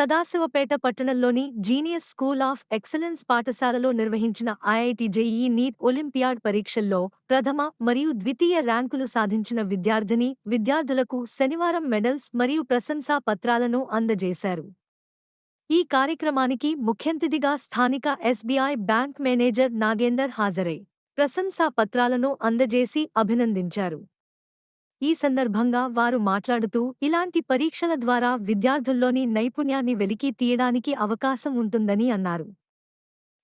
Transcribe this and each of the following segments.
సదాశివపేట పట్టణంలోని genius school of excellence పాఠశాలలో నిర్వహించిన ఐఐటి జేఈఈ నీట్ ఒలింపియాడ్ పరీక్షల్లో ప్రథమ మరియు ద్వితీయ ర్యాంకులు సాధించిన విద్యార్థిని విద్యార్థులకు శనివారం మెడల్స్ మరియు ప్రశంసా పత్రాలను అందజేశారు. ఈ కార్యక్రమానికి ముఖ్యంతిథిగా స్థానిక ఎస్బీఐ బ్యాంక్ మేనేజర్ నాగేందర్ హాజరై ప్రశంసా పత్రాలను అందజేసి అభినందించారు. ఈ సందర్భంగా వారు మాట్లాడుతూ ఇలాంటి పరీక్షల ద్వారా విద్యార్థుల్లోని నైపుణ్యాన్ని వెలికి తీయడానికి అవకాశం ఉంటుందని అన్నారు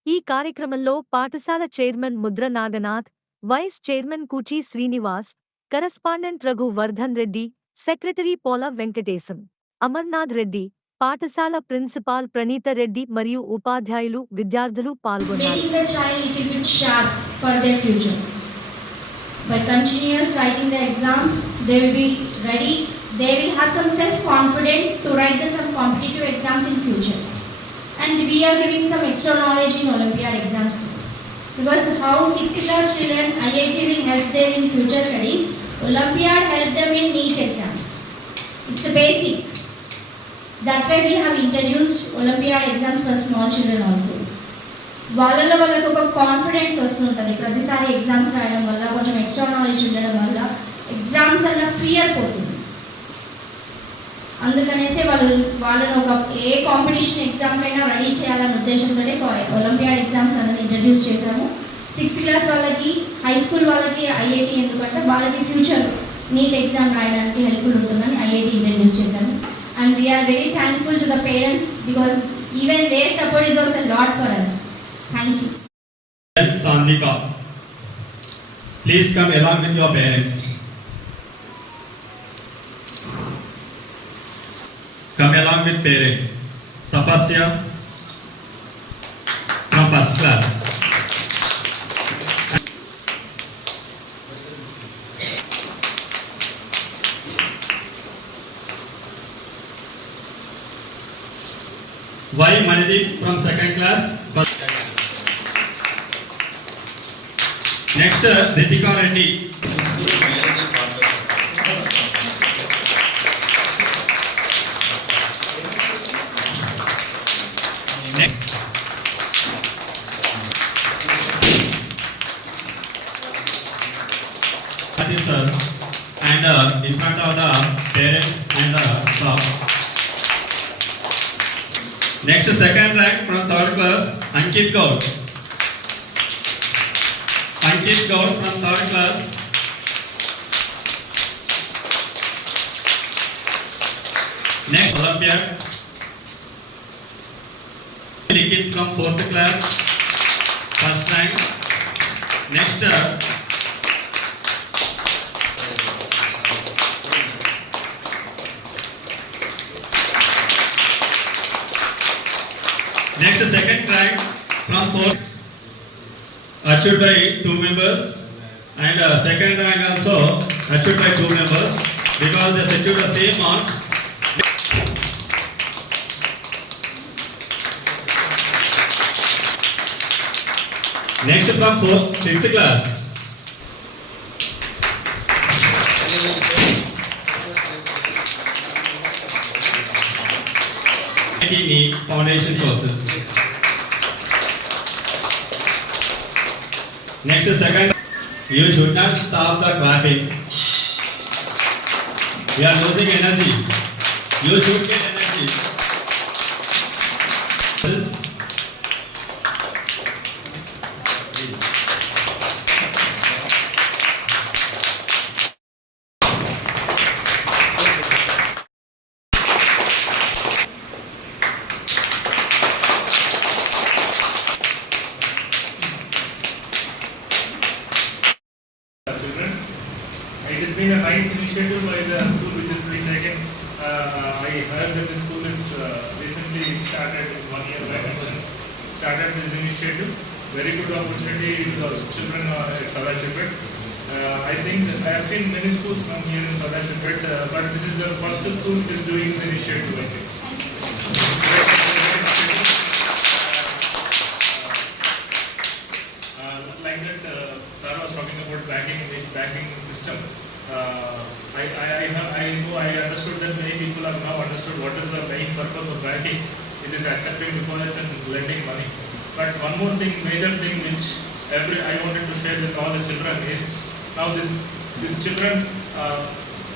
ఈ కార్యక్రమంలో పాఠశాల chairman Mudra Naganath vice chairman Kuchi Srinivas correspondent Raghu Vardhan Reddy secretary Pola Venkatesham Amarnath Reddy పాఠశాల ప్రిన్సిపాల్ ప్రణీత రెడ్డి మరియు ఉపాధ్యాయులు విద్యార్థులు పాల్గొన్నారు. By continuous writing the exams, they will be ready, they will have some self-confidence to write the some competitive exams in future. And we are giving some extra knowledge in Olympiad exams too. Because how sixth class children, IIT will help them in future studies, Olympiad help them in NEET exams. It's a basic. That's why we have introduced Olympiad exams for small children also. వాళ్ళలో వాళ్ళకి ఒక confidence వస్తుంటుంది ప్రతిసారి exams రాయడం వల్ల కొంచెం extra knowledge ఉండడం వల్ల ఎగ్జామ్స్ అన్న ఫియర్ పోతుంది అందుకనేసే వాళ్ళు వాళ్ళని ఒక ఏ కాంపిటీషన్ ఎగ్జామ్కైనా రెడీ చేయాలనే ఉద్దేశంతోనే ఒలింపియాడ్ ఎగ్జామ్స్ అనేది ఇంట్రడ్యూస్ చేశాము. సిక్స్త్ క్లాస్ వాళ్ళకి హై స్కూల్ వాళ్ళకి ఐఐటి ఎందుకంటే వాళ్ళకి ఫ్యూచర్ నీట్ ఎగ్జామ్ రాయడానికి హెల్ప్ఫుల్ ఉంటుందని ఐఐటి ఇంట్రడ్యూస్ చేశాను and we're very thankful to the parents because even they support is also lot for us thank you Then Sandika. Please come along with along with parent. Tapasya first class. Y Manideep from second class. Next, Ritika Reddy. Uh, in front of the parents and the staff. Next, second rank from third class, Ankit Gaur. Ankit Gaur from third class. Next Olympiad. Likit from fourth class. First rank. Next uh, from fourth achieved by two members and uh, second rank also achieved by two members because they secured the same marks. Next from fourth, fifth class. Foundation courses. Next second, you should not stop the clapping. You are losing energy. You should get energy. It has been a nice initiative by the school which has been taken. Uh, I heard that the school is uh, recently started one year back started this initiative. Very good opportunity to the children uh, at Sadashipet. Uh, I think I have seen many schools from here in Sadashipet, uh, but this is the first school which is doing this initiative. I think. Uh, like that, uh, sir was talking about banking, banking system. Uh, I, I, I, know- I I understood that many people have now understood what is the main purpose of banking. It is accepting deposits and lending money. But one more thing, major thing which every I wanted to share with all the children is now this these children uh,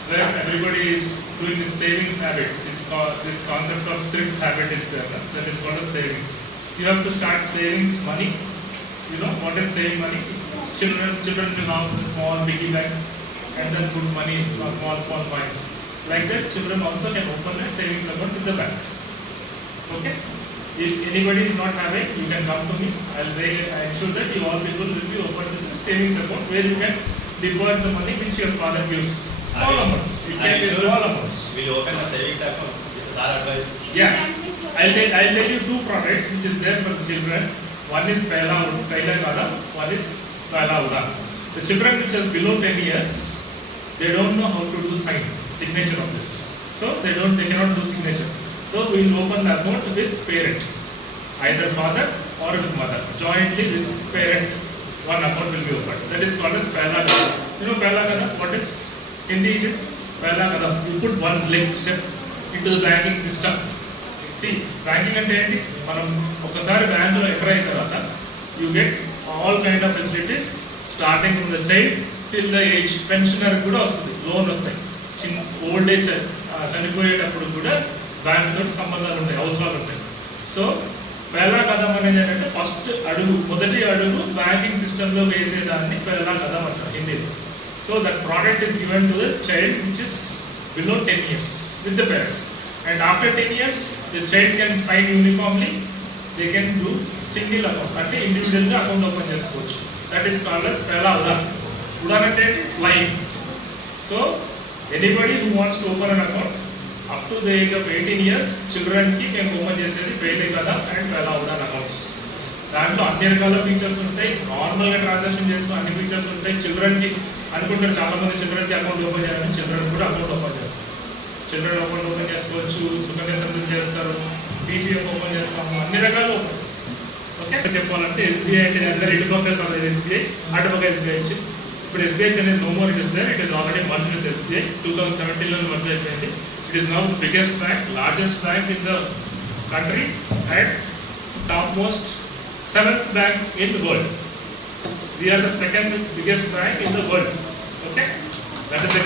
where everybody is doing this savings habit. This co- this concept of thrift habit is there. That is called savings. You have to start savings money. You know what is saving money? Children children will have small piggy bank and then put money in small small small coins. Like that, children also can open a savings account with the bank. Okay? If anybody is not having, you can come to me. I'll ensure that you all people will be open with the savings account where you can deposit the money which your father gives. Small Are amounts. It can be sure? small amounts. We'll open a savings account with our advice. Yeah. I'll I'll tell you two products which is there for the children. One is Pehla Pehla Kada, one is Pehla Uda. The children which are below 10 years, they don't know how to do sign, signature of this. So they don't, they cannot do signature. So we'll open the account with parent, either father or with mother, jointly with parent. One account will be opened. That is called as Pehla Kada. You know Pehla Kada, what is? Hindi it is Pehla Kada. You put one leg step into the banking system. C banking అంటే ఏంటి మనం ఒకసారి బ్యాంకులో enter అయిన తర్వాత you get all kind of facilities starting from the child till the age pensioner కూడా వస్తుంది loan వస్తాయి. చిన్న ఓల్డ్ ఏజ్ చనిపోయేటప్పుడు కూడా బ్యాంక్ తోటి సంబంధాలు ఉంటాయి అవసరాలు ఉంటాయి. సో పేలా కథం అనేది ఏంటంటే ఫస్ట్ అడుగు మొదటి అడుగు బ్యాంకింగ్ సిస్టంలో వేసేదాన్ని పేలా కథం అంటారు హిందీలో. So that product is given to the child which is below ten years with the parent and after ten years the child can sign uniformly they can do single account అంటే ఇండివిజువల్గా account open చేసుకోవచ్చు. That is called as Pehla Udaan ఉదాహరణ అంటే line so anybody who wants to open an account up to the age of eighteen years చిల్డ్రన్కి మేము open చేసేది పేలే కదా and పేలా ఉదాన్ accounts దాంట్లో అన్ని రకాల ఫీచర్స్ ఉంటాయి. నార్మల్గా ట్రాన్సాక్షన్ చేసుకుని అన్ని ఫీచర్స్ ఉంటాయి. చిల్డ్రన్కి అనుకుంటారు చాలా మంది చిల్డ్రన్కి అకౌంట్ ఓపెన్ చేయాలని. చిల్డ్రన్ కూడా అకౌంట్ ఓపెన్ చేస్తారు. చిల్డ్రన్ అకౌంట్ ఓపెన్ చేసుకోవచ్చు సుకన్య సమృద్ధి చేస్తారు. బీజీఎఫ్ ఓపెన్ చేస్తాము అన్ని రకాలు ఓపెన్ చేస్తాం ఓకే చెప్పాలంటే ఎస్బీఐ అంటే అందరూ ఇటు పక్క ఎస్బీఐ అటు పక్క ఎస్బీఐ ఇప్పుడు ఎస్బీఐ అనేది no more it is there it is already merge with SBI two thousand సెవెంటీన్లో మర్జ్ అయిపోయింది it is now biggest bank largest bank in the country and topmost seventh bank in the world we are the second biggest bank in the world. Okay? That is.